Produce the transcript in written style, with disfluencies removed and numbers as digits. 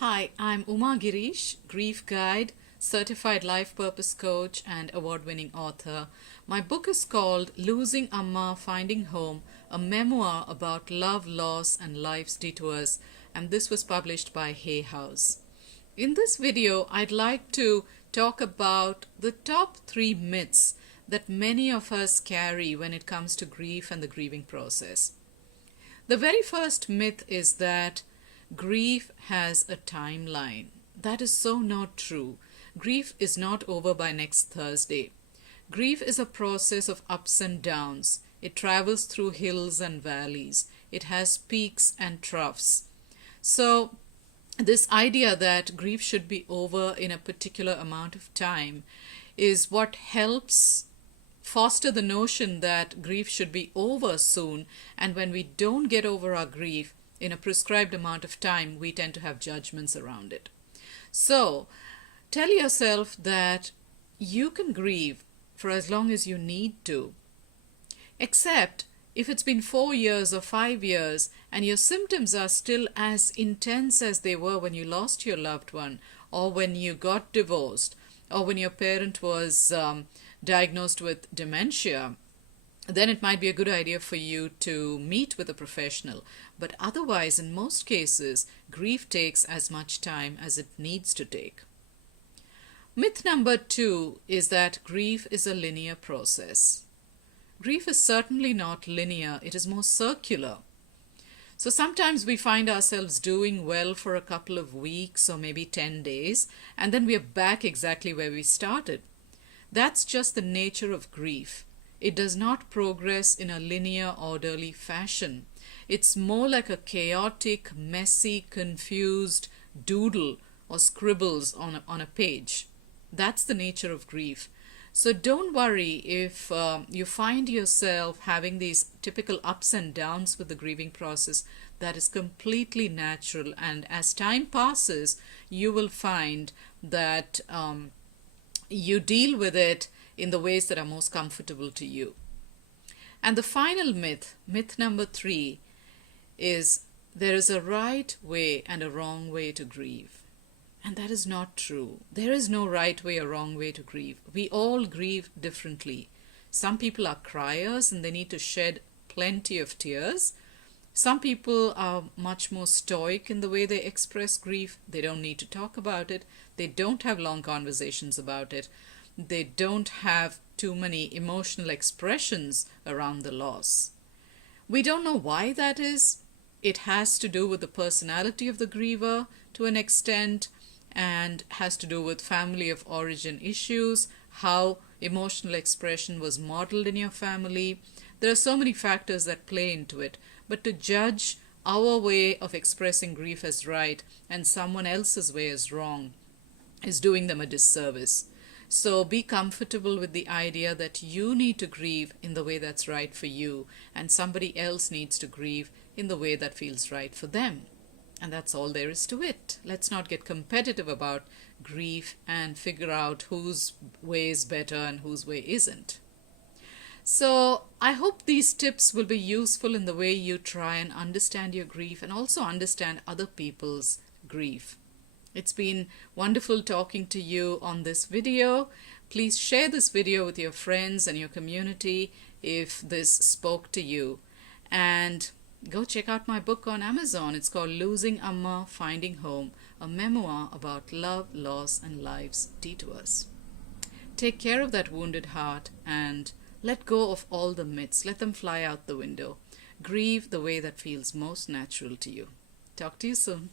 Hi, I'm Uma Girish, grief guide, certified life purpose coach, and award-winning author. My book is called Losing Amma, Finding Home, a memoir about love, loss, and life's detours, and this was published by Hay House. In this video, I'd like to talk about the top 3 myths that many of us carry when it comes to grief and the grieving process. The very first myth is that grief has a timeline. That is so not true. Grief is not over by next Thursday. Grief is a process of ups and downs. It travels through hills and valleys. It has peaks and troughs. So, this idea that grief should be over in a particular amount of time is what helps foster the notion that grief should be over soon, and when we don't get over our grief in a prescribed amount of time, we tend to have judgments around it. So, tell yourself that you can grieve for as long as you need to, except if it's been 4 years or 5 years and your symptoms are still as intense as they were when you lost your loved one, or when you got divorced, or when your parent was diagnosed with dementia, then it might be a good idea for you to meet with a professional. But otherwise, in most cases, grief takes as much time as it needs to take. Myth number 2 is that grief is a linear process. Grief is certainly not linear, it is more circular. So sometimes we find ourselves doing well for a couple of weeks or maybe 10 days, and then we are back exactly where we started. That's just the nature of grief. It does not progress in a linear, orderly fashion. It's more like a chaotic, messy, confused doodle or scribbles on a page. That's the nature of grief. So don't worry if you find yourself having these typical ups and downs with the grieving process. That is completely natural, and as time passes, you will find that you deal with it in the ways that are most comfortable to you. And the final myth, myth number 3, is there is a right way and a wrong way to grieve. And that is not true. There is no right way or wrong way to grieve. We all grieve differently. Some people are criers and they need to shed plenty of tears. Some people are much more stoic in the way they express grief. They don't need to talk about it. They don't have long conversations about it. They don't have too many emotional expressions around the loss. We don't know why that is. It has to do with the personality of the griever to an extent, and has to do with family of origin issues, how emotional expression was modeled in your family. There are so many factors that play into it, but to judge our way of expressing grief as right and someone else's way as wrong is doing them a disservice. So be comfortable with the idea that you need to grieve in the way that's right for you, and somebody else needs to grieve in the way that feels right for them. And that's all there is to it. Let's not get competitive about grief and figure out whose way is better and whose way isn't. So I hope these tips will be useful in the way you try and understand your grief and also understand other people's grief. It's been wonderful talking to you on this video. Please share this video with your friends and your community if this spoke to you. And go check out my book on Amazon. It's called Losing Amma, Finding Home, a memoir about love, loss, and life's detours. Take care of that wounded heart and let go of all the myths. Let them fly out the window. Grieve the way that feels most natural to you. Talk to you soon.